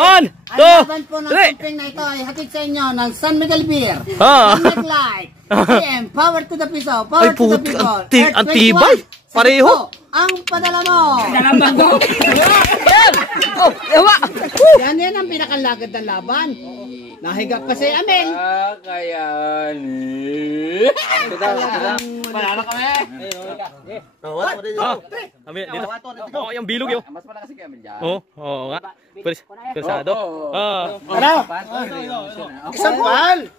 1, 2, 3. Ang laban po ng camping na ito ay hatid sa inyo ng San Miguel Beer. San Light. PM, power to the piso. Power to the people. Ang tibay. Pareho. Ang padala mo. Dalawang ko. Yan. Oh, yawa. Yan ang pinakalagad ng laban. Nahigap pa si Amel. Kaya ni. Panalo kami. Kami dito. Oh, yung bilog yun. Mas malakas si Amel dyan. Oo nga. Persado. Ano? Isang bal.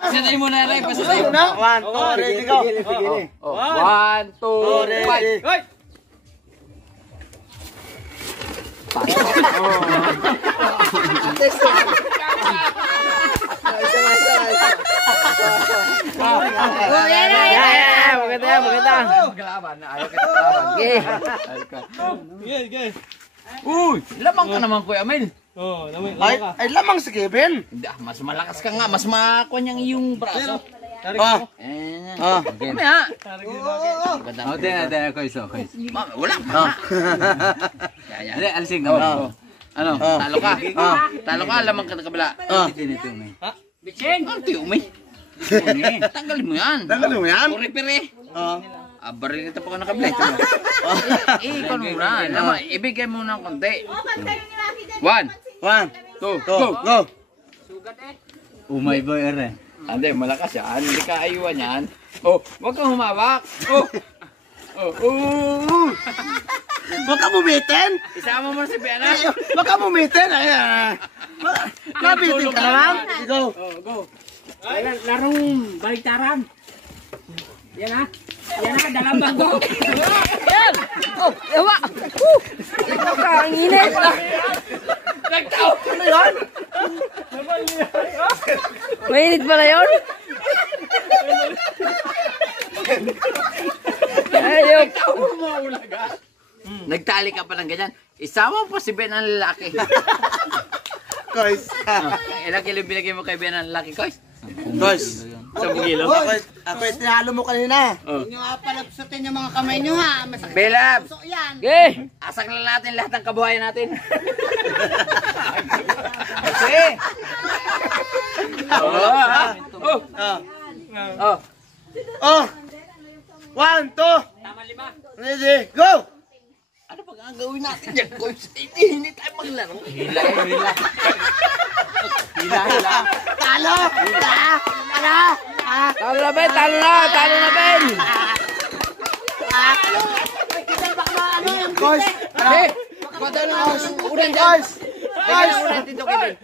Pasatay mo na rin. Pasatay mo na. 1, 2, ready go. 1, 2, 5. Maganda. Maglaban. Ayaw kita laban. Okay. Uy, lamang ka naman Kuya Amel. Ay lamang si Kevin. Hindi, mas malakas ka nga. Mas makuha niyang iyong braso. Okay. Mamaya. Wala pa. Hindi, alising naman. Ano? Talo ka. Talo ka, lamang ka na kabila. Bicheng! Ang tiumay. Tanggalin mo yan. Tanggalin mo yan? Puri-piri. Baril kita pa ka nakabila. Ikaw muna. Ibigay mo ng konti. 1, 2, go! Umay boy ere. Hindi, malakas yan. Hindi ka ayuan yan. Huwag kang humawak. Huwag ka bumitin. Isama mo na si Biana. Huwag ka bumitin. Nabitin ka naman. Go. Go. Larong baliktaran. Yan ha. Yan ha, dalawang ko. Yan. Oh, yawa. Ang init. Nagtao. Ano yun? Mainit pala yun. Ayok. Nagtali ka pa ng ganyan. Isama mo si Ben ang lalaki. Guys. Ilang kilo binigay mo kay Ben ang lalaki, Koys? Guys. 10 kilo. Ako tinalo mo kanina. Huwag nyo nga palapsutin yung mga kamay nyo ha. Masakit Belab! puso yan. Okay. Asak na natin lahat ng kabuhayan natin. Kasi. Oh. 1, 2. Ready, go. Ano pa ang gawin natin dyan, Koys? Hindi tayo maglaro. Hila. Talo. Talo na, Ben. Talo na, Ben. Guys. Padala. Ulan dyan. Guys. Ulan dito, Kevin.